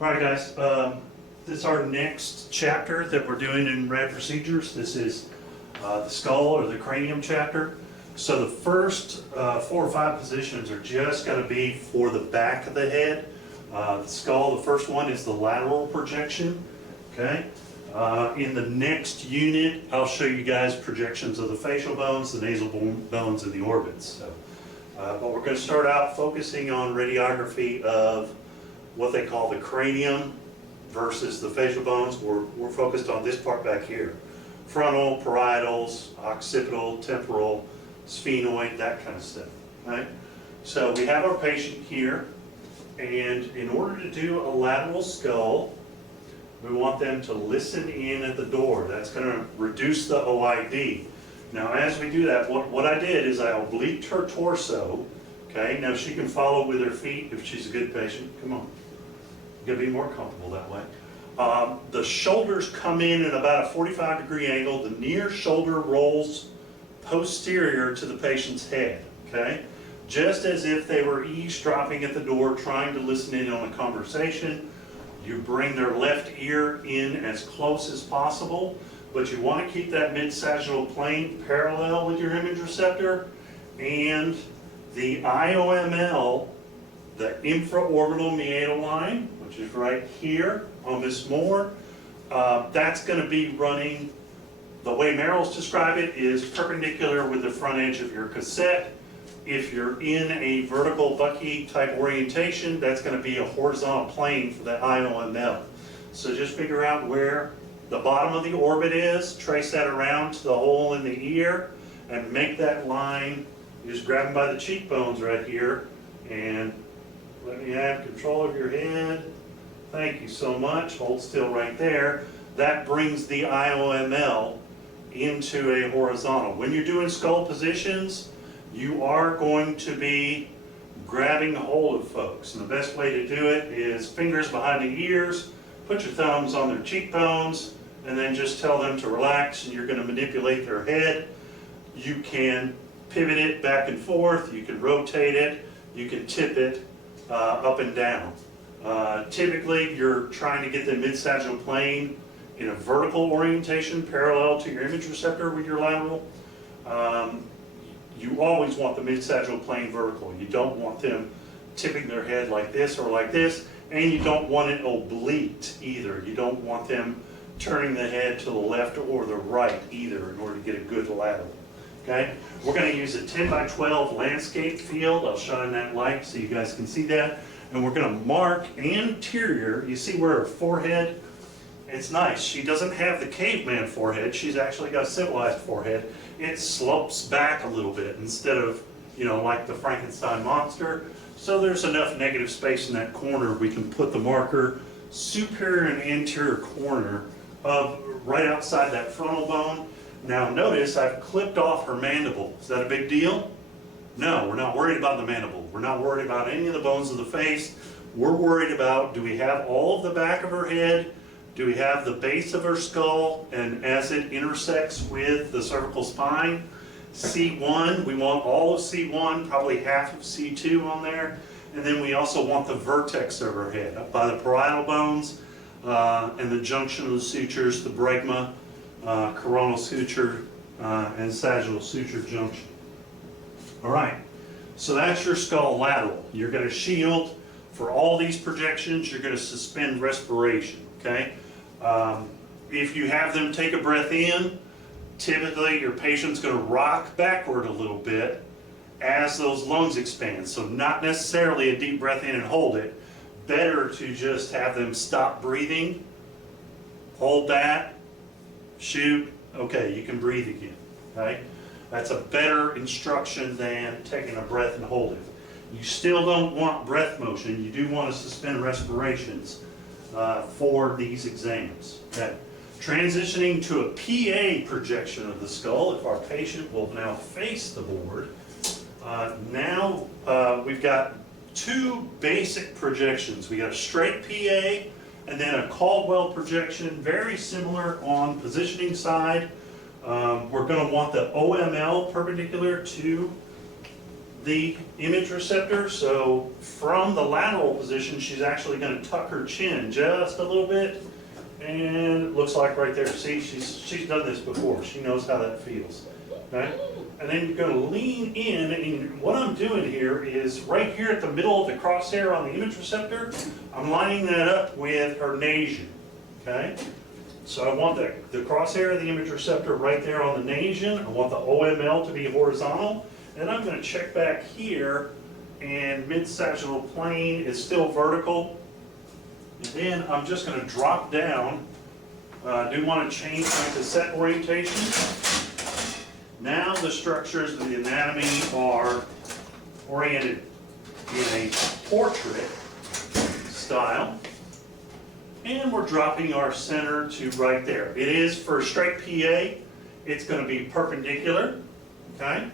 All right, guys, this is our next chapter that we're doing in rad procedures. This is the skull or the cranium chapter. So the first 4 or 5 positions are just going to be for the back of the head. The skull, the first one is the lateral projection, okay? In the next unit, I'll show you guys projections of the facial bones, the nasal bones, and the orbits. So, but we're going to start out focusing on radiography of what they call the cranium versus the facial bones. We're focused on this part back here. Frontal, parietals, occipital, temporal, sphenoid, that kind of stuff, right? So we have our patient here, and in order to do a lateral skull, we want them to listen in at the door. That's going to reduce the OID. Now as we do that, what I did is I obliqued her torso, okay? Now she can follow with her feet if she's a good patient. Come on. You're going to be more comfortable that way. The shoulders come in at about a 45-degree angle. The near shoulder rolls posterior to the patient's head, okay? Just as if they were eavesdropping at the door trying to listen in on a conversation. You bring their left ear in as close as possible, but you want to keep that mid-sagittal plane parallel with your image receptor, and the IOML, the infraorbital meatal line, which is right here on this molar, that's going to be running, the way Merrill's describe it, is perpendicular with the front edge of your cassette. If you're in a vertical Bucky type orientation, that's going to be a horizontal plane for the IOML. So just figure out where the bottom of the orbit is, trace that around to the hole in the ear, and make that line. You just grab them by the cheekbones right here, and let me have control of your head. Thank you so much. Hold still right there. That brings the IOML into a horizontal. When you're doing skull positions, you are going to be grabbing hold of folks. And the best way to do it is fingers behind the ears, put your thumbs on their cheekbones, and then just tell them to relax, and you're going to manipulate their head. You can pivot it back and forth, you can rotate it, you can tip it up and down. Typically, you're trying to get the mid-sagittal plane in a vertical orientation parallel to your image receptor with your lateral. You always want the mid-sagittal plane vertical. You don't want them tipping their head like this or like this, and you don't want it obliqued either. You don't want them turning the head to the left or the right either in order to get a good lateral. Okay? We're going to use a 10 by 12 landscape field. I'll shine that light so you guys can see that. And we're going to mark anterior. You see where her forehead, it's nice. She doesn't have the caveman forehead. She's actually got a civilized forehead. It slopes back a little bit instead of, like the Frankenstein monster. So there's enough negative space in that corner. We can put the marker superior and anterior corner of right outside that frontal bone. Now notice I've clipped off her mandible. Is that a big deal? No, we're not worried about the mandible. We're not worried about any of the bones of the face. We're worried about, do we have all of the back of her head? Do we have the base of her skull, and as it intersects with the cervical spine? C1, we want all of C1, probably half of C2 on there. And then we also want the vertex of her head, up by the parietal bones, and the junction of the sutures, the bregma, coronal suture, and sagittal suture junction. All right, so that's your skull lateral. You're going to shield for all these projections. You're going to suspend respiration, okay? If you have them take a breath in, typically your patient's going to rock backward a little bit as those lungs expand. So not necessarily a deep breath in and hold it. Better to just have them stop breathing, hold that, shoot, okay, you can breathe again, okay? That's a better instruction than taking a breath and hold it. You still don't want breath motion. You do want to suspend respirations for these exams. Okay. Transitioning to a PA projection of the skull, if our patient will now face the board. Now we've got 2 basic projections. We got a straight PA and then a Caldwell projection, very similar on positioning side. We're going to want the OML perpendicular to the image receptor. So from the lateral position, she's actually going to tuck her chin just a little bit. And it looks like right there, see, she's done this before. She knows how that feels, okay? And then you're going to lean in, and what I'm doing here is right here at the middle of the crosshair on the image receptor, I'm lining that up with her nasion, okay? So I want the crosshair of the image receptor right there on the nasion. I want the OML to be horizontal, and I'm going to check back here, and mid-sagittal plane is still vertical. And then I'm just going to drop down. I do want to change my cassette orientation. Now the structures of the anatomy are oriented in a portrait style. And we're dropping our center to right there. It is for a straight PA. It's going to be perpendicular, okay?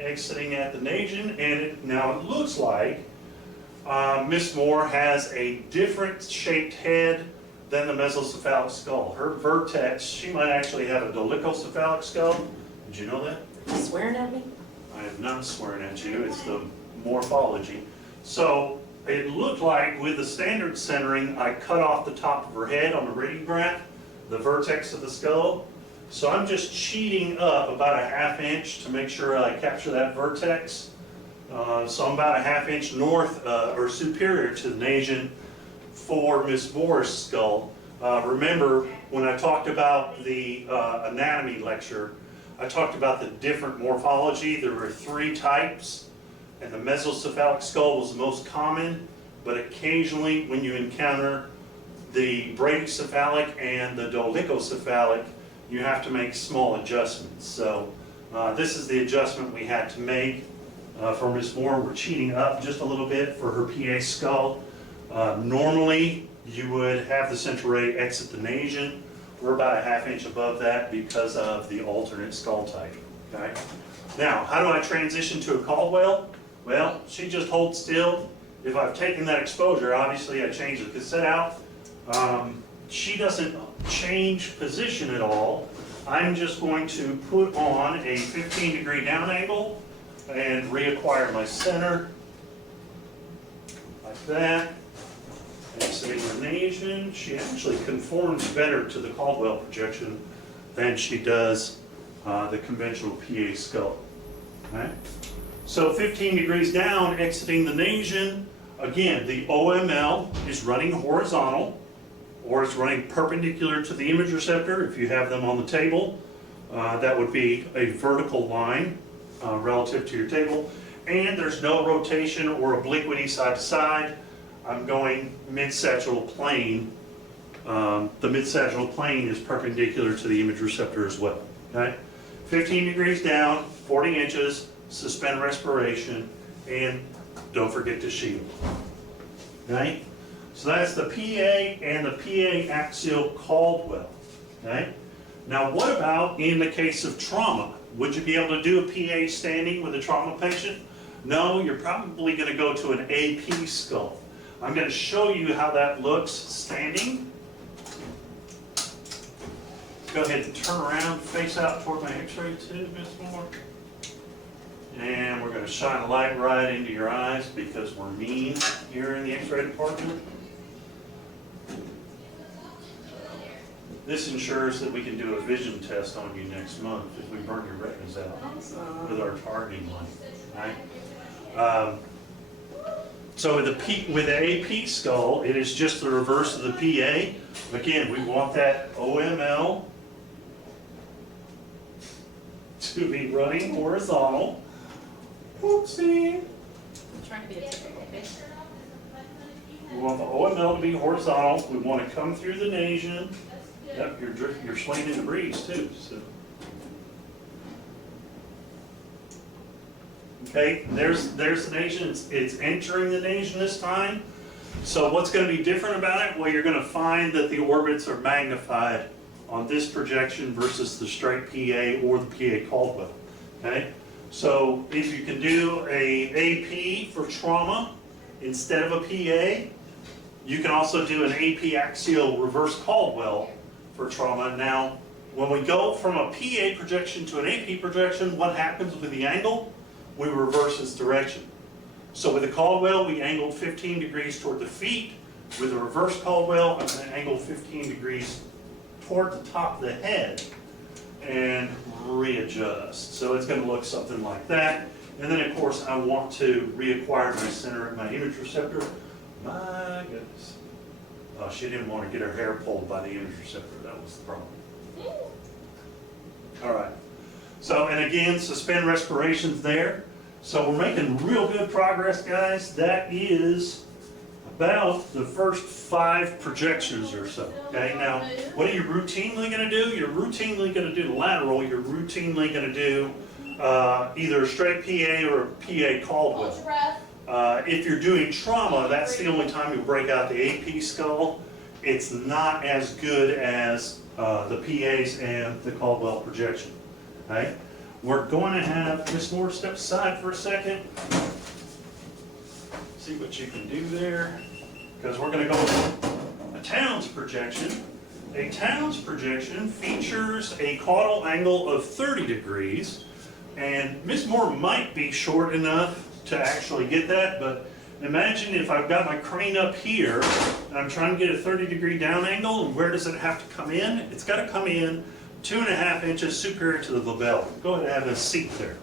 Exiting at the nasion, and now it looks like Miss Moore has a different shaped head than the mesocephalic skull. Her vertex, she might actually have a dolichocephalic skull. Did you know that? You swearing at me? I am not swearing at you, it's the morphology. So it looked like with the standard centering, I cut off the top of her head on the radiograph, the vertex of the skull. So I'm just cheating up about a 1/2 inch to make sure I capture that vertex. So I'm about a 1/2 inch north or superior to the nasion for Miss Moore's skull. Remember when I talked about the anatomy lecture, I talked about the different morphology. There were 3 types, and the mesocephalic skull was the most common, but occasionally when you encounter the bradycephalic and the dolichocephalic, you have to make small adjustments. So this is the adjustment we had to make. For Miss Moore, we're cheating up just a little bit for her PA skull. Normally, you would have the central ray exit the nasion. We're about a 1/2 inch above that because of the alternate skull type, okay? Now, how do I transition to a Caldwell? Well, she just holds still. If I've taken that exposure, obviously I change the cassette out. She doesn't change position at all. I'm just going to put on a 15-degree down angle and reacquire my center, like that. Exiting the nasion, she actually conforms better to the Caldwell projection than she does the conventional PA skull. Okay? So 15 degrees down, exiting the nasion. Again, the OML is running horizontal, or it's running perpendicular to the image receptor. If you have them on the table, that would be a vertical line relative to your table. And there's no rotation or obliquity side to side. I'm going mid-sagittal plane. The mid-sagittal plane is perpendicular to the image receptor as well. Okay? 15 degrees down, 40 inches, suspend respiration, and don't forget to shield. Okay? So that's the PA and the PA axial Caldwell. Okay? Now what about in the case of trauma? Would you be able to do a PA standing with a trauma patient? No, you're probably going to go to an AP skull. I'm going to show you how that looks standing. Go ahead and turn around, face out toward my x-ray tube, Miss Moore. And we're going to shine a light right into your eyes because we're mean here in the x-ray department. This ensures that we can do a vision test on you next month if we burn your retinas out with our targeting light. Right? So with the AP skull, it is just the reverse of the PA. Again, we want that OML to be running horizontal. Oopsie. I'm trying to be a typical patient. We want the OML to be horizontal. We want to come through the nasion. Yep, you're swaying in the breeze too. So. Okay, there's the nasion. It's entering the nasion this time. So what's going to be different about it? Well, you're going to find that the orbits are magnified on this projection versus the straight PA or the PA Caldwell. Okay, so if you can do a AP for trauma instead of a PA, you can also do an AP axial reverse Caldwell for trauma. Now, when we go from a PA projection to an AP projection, what happens with the angle? we reverse its direction. So with the Caldwell, we angled 15 degrees toward the feet. With the reverse Caldwell, I'm going to angle 15 degrees toward the top of the head and readjust. So it's going to look something like that. And then, of course, I want to reacquire my center of my image receptor. My goodness. Oh, she didn't want to get her hair pulled by the image receptor. That was the problem. All right. So, and again, suspend respirations there. So we're making real good progress, guys. That is about the first 5 projections or so. Okay, now, what are you routinely going to do? You're routinely going to do the lateral. You're routinely going to do either a straight PA or a PA Caldwell. If you're doing trauma, that's the only time you'll break out the AP skull. It's not as good as the PAs and the Caldwell projection. Okay? We're going to have Miss Moore step aside for a second. See what you can do there. Because we're going to go with a Towns projection. A Towns projection features a caudal angle of 30 degrees. And Miss Moore might be short enough to actually get that, but imagine if I've got my crane up here and I'm trying to get a 30-degree down angle, and where does it have to come in? It's got to come in 2.5 inches superior to the labella. Go ahead and have a seat there.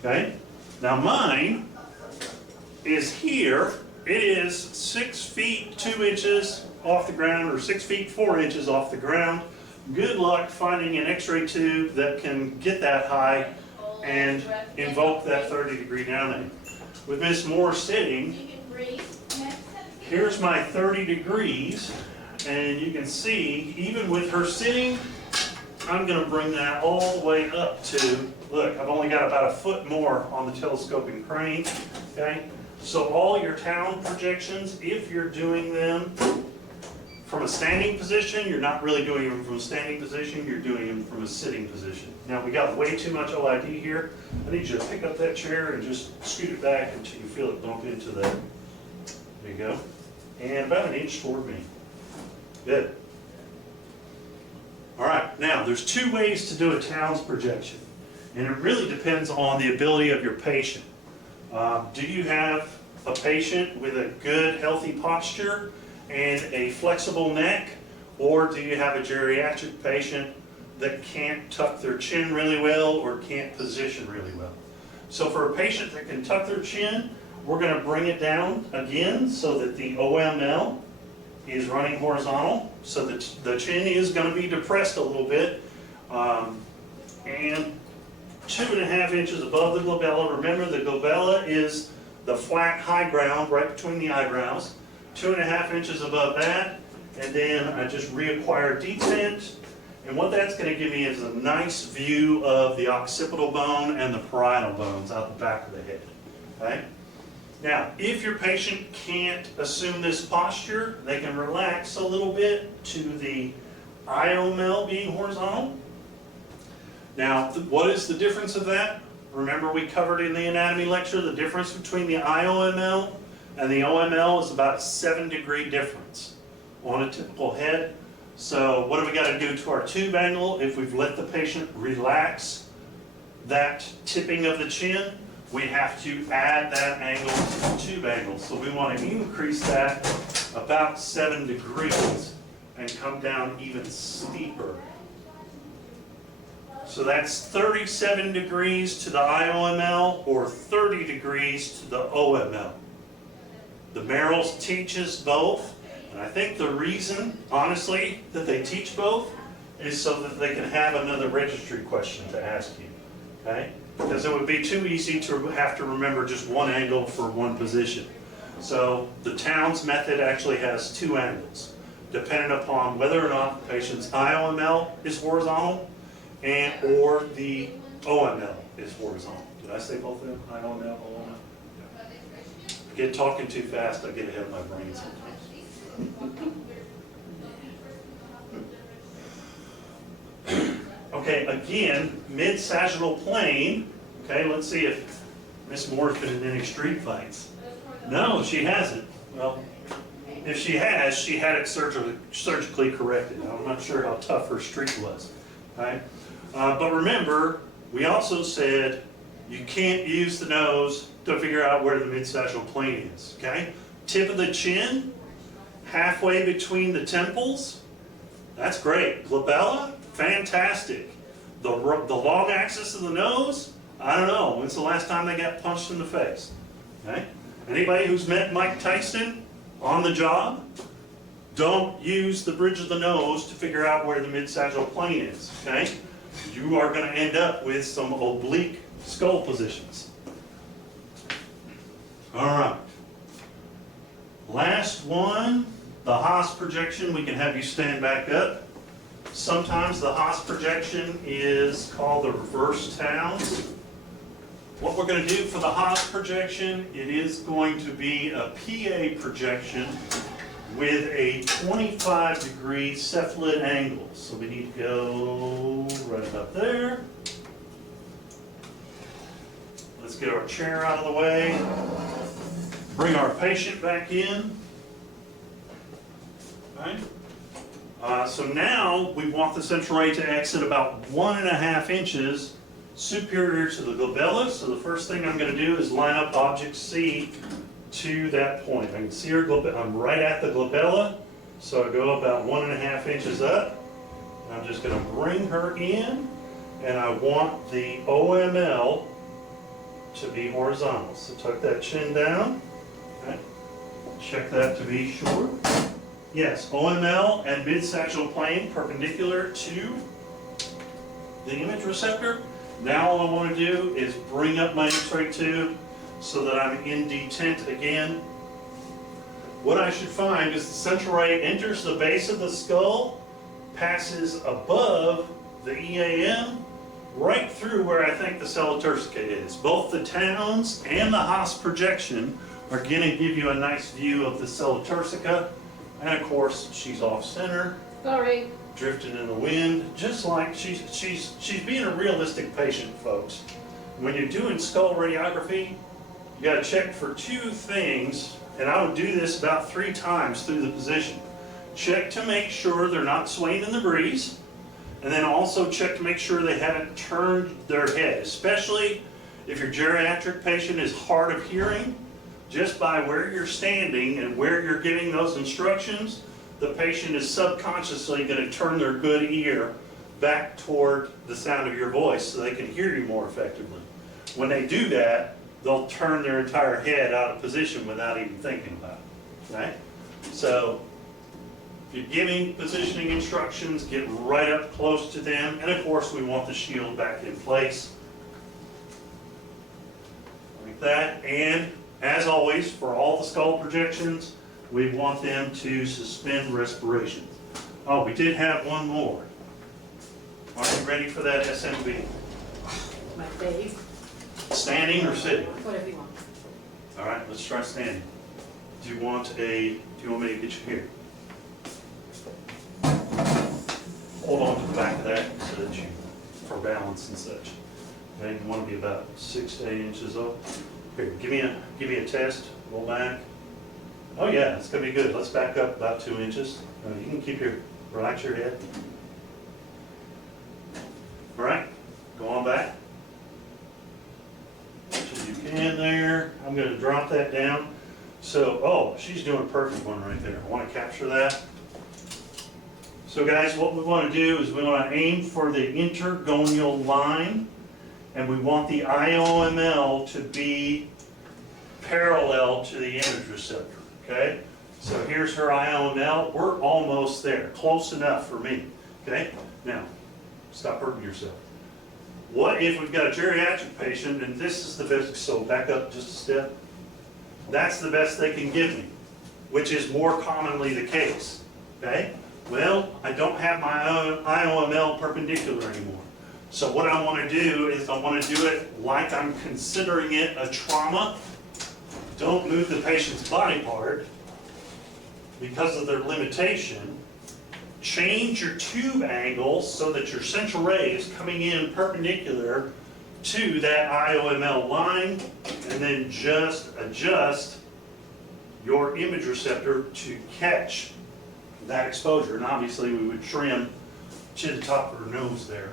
Okay? Now mine is here. It is 6 feet 2 inches off the ground, or 6 feet 4 inches off the ground. Good luck finding an X-ray tube that can get that high and invoke that 30-degree down angle. With Miss Moore sitting, here's my 30 degrees, and you can see, even with her sitting, I'm going to bring that all the way up to, look, I've only got about a foot more on the telescoping crane, okay? So all your town projections, if you're doing them from a standing position, you're not really doing them from a standing position, you're doing them from a sitting position. Now, we got way too much OID here. I need you to pick up that chair and just scoot it back until you feel it bump into that. There you go. And about an inch toward me. Good. All right, now there's 2 ways to do a Towns projection. And it really depends on the ability of your patient. Do you have a patient with a good, healthy posture and a flexible neck? Or do you have a geriatric patient that can't tuck their chin really well or can't position really well? So for a patient that can tuck their chin, we're going to bring it down again so that the OML is running horizontal, so that the chin is going to be depressed a little bit, and 2.5 inches above the glabella. Remember, the glabella is the flat high ground right between the eyebrows. 2.5 inches above that, and then I just reacquire detent. And what that's going to give me is a nice view of the occipital bone and the parietal bones out the back of the head. Okay? Now, if your patient can't assume this posture, they can relax a little bit to the IOML being horizontal. Now, what is the difference of that? Remember, we covered in the anatomy lecture the difference between the IOML and the OML is about a 7-degree difference on a typical head. So what do we got to do to our tube angle? If we've let the patient relax that tipping of the chin, we have to add that angle to the tube angle. So we want to increase that about 7 degrees and come down even steeper. So that's 37 degrees to the IOML or 30 degrees to the OML. The Merrill's teaches both. And I think the reason, honestly, that they teach both is so that they can have another registry question to ask you, okay? Because it would be too easy to have to remember just one angle for one position. So the Towns method actually has 2 angles, depending upon whether or not the patient's IOML is horizontal and or the OML is horizontal. Did I say both of them? IOML, OML? Yeah. I get talking too fast, I get ahead of my brain sometimes. Okay, again, mid-sagittal plane. Okay, let's see if Miss Moore's been in any street fights. No, she hasn't. Well, if she has, she had it surgically corrected. I'm not sure how tough her street was. Okay? But remember, we also said You can't use the nose to figure out where the mid-sagittal plane is, okay? Tip of the chin, halfway between the temples, that's great. Glabella, fantastic. The long axis of the nose, I don't know. When's the last time they got punched in the face? Okay? Anybody who's met Mike Tyson on the job, don't use the bridge of the nose to figure out where the mid-sagittal plane is, okay? You are going to end up with some oblique skull positions. All right. Last one, the Haas projection. We can have you stand back up. Sometimes the Haas projection is called the reverse Towns. What we're going to do for the Haas projection, it is going to be a PA projection with a 25-degree cephalid angle. So we need to go right about there. Let's get our chair out of the way. Bring our patient back in. Right? So now we want the central ray to exit about 1.5 inches superior to the glabella. So the first thing I'm going to do is line up object C to that point. I can see her glabella. I'm right at the glabella, so I go about 1.5 inches up. I'm just going to bring her in, and I want the OML to be horizontal. So tuck that chin down. Okay. Check that to be sure. Yes, OML and mid-sagittal plane perpendicular to the image receptor. Now all I want to do is bring up my X-ray tube so that I'm in detent again. What I should find is the central ray enters the base of the skull, passes above the EAM, right through where I think the sella turcica is. Both the Towns and the Haas projection are going to give you a nice view of the sella turcica. And of course, she's off center. Sorry. Drifting in the wind, just like she's being a realistic patient, folks. When you're doing skull radiography, you got to check for 2 things, and I would do this about 3 times through the position. Check to make sure they're not swaying in the breeze, and then also check to make sure they haven't turned their head, especially if your geriatric patient is hard of hearing. Just by where you're standing and where you're giving those instructions, the patient is subconsciously going to turn their good ear back toward the sound of your voice so they can hear you more effectively. When they do that, they'll turn their entire head out of position without even thinking about it. Right? So, if you're giving positioning instructions, get right up close to them, and of course we want the shield back in place. Like that, and as always, for all the skull projections, we want them to suspend respiration. Oh, we did have one more. Are you ready for that SMB? My face. Standing or sitting? Whatever you want. All right, let's try standing. Do you want me to get you here? Hold on to the back of that so that for balance and such. Okay, you want to be about 6 to 8 inches up. Here, give me a test. Roll back. Oh yeah, it's gonna be good. Let's back up about 2 inches. You can relax your head. All right, go on back. As much as you can there. I'm gonna drop that down. So, oh, she's doing a perfect one right there. I want to capture that. So guys, what we want to do is we want to aim for the intergonial line, and we want the IOML to be parallel to the image receptor, okay? So here's her IOML. We're almost there, close enough for me, okay? Now, stop hurting yourself. What if we've got a geriatric patient, and this is the best, so back up just a step. That's the best they can give me, which is more commonly the case, okay? Well, I don't have my IOML perpendicular anymore. So what I want to do is I want to do it like I'm considering it a trauma. Don't move the patient's body part because of their limitation. Change your tube angle so that your central ray is coming in perpendicular to that IOML line, and then just adjust your image receptor to catch that exposure. And obviously we would trim to the top of her nose there.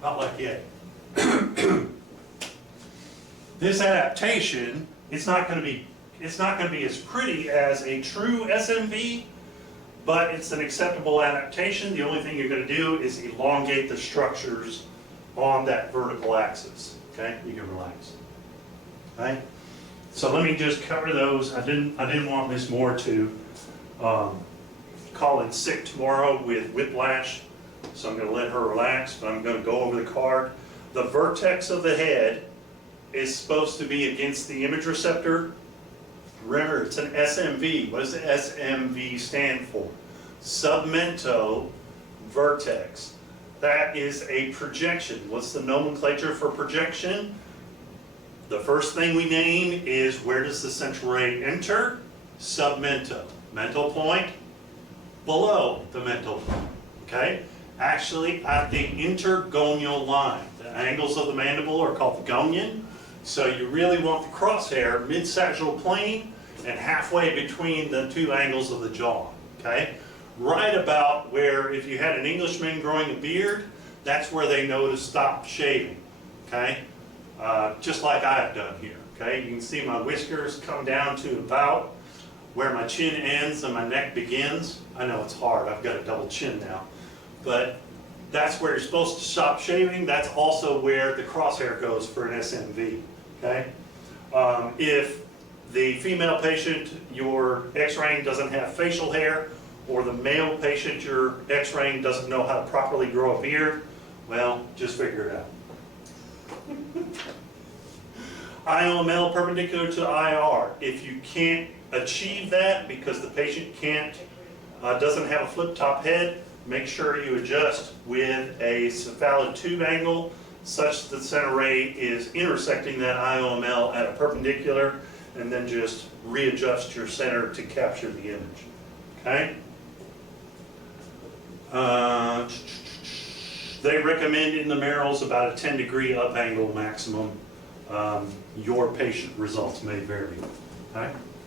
Not like yet. This adaptation, it's not going to be as pretty as a true SMV, but it's an acceptable adaptation. The only thing you're going to do is elongate the structures on that vertical axis. Okay, you can relax. Okay, so let me just cover those. I didn't want Miss Moore to call in sick tomorrow with whiplash, so I'm going to let her relax. But I'm going to go over the card. The vertex of the head is supposed to be against the image receptor. Remember, it's an SMV. What does the SMV stand for? Submento vertex. That is a projection. What's the nomenclature for projection? The first thing we name is, where does the central ray enter? Submento. Mental point below the mental point. Okay? Actually, at the intergonial line. The angles of the mandible are called the gonian. So you really want the crosshair mid-sagittal plane and halfway between the two angles of the jaw. Okay? Right about where, if you had an Englishman growing a beard, that's where they know to stop shaving. Okay? Just like I've done here. Okay? You can see my whiskers come down to about where my chin ends and my neck begins. I know it's hard. I've got a double chin now. But that's where you're supposed to stop shaving. That's also where the crosshair goes for an SMV. Okay? If the female patient, your X-raying doesn't have facial hair, or the male patient, your X-raying doesn't know how to properly grow a beard, well, just figure it out. IOML perpendicular to IR. If you can't achieve that because the patient doesn't have a flip top head, make sure you adjust with a cephalid tube angle such that the center ray is intersecting that IOML at a perpendicular, and then just readjust your center to capture the image. Okay? They recommend in the Merrills about a 10-degree up angle maximum. Your patient results may vary. Okay?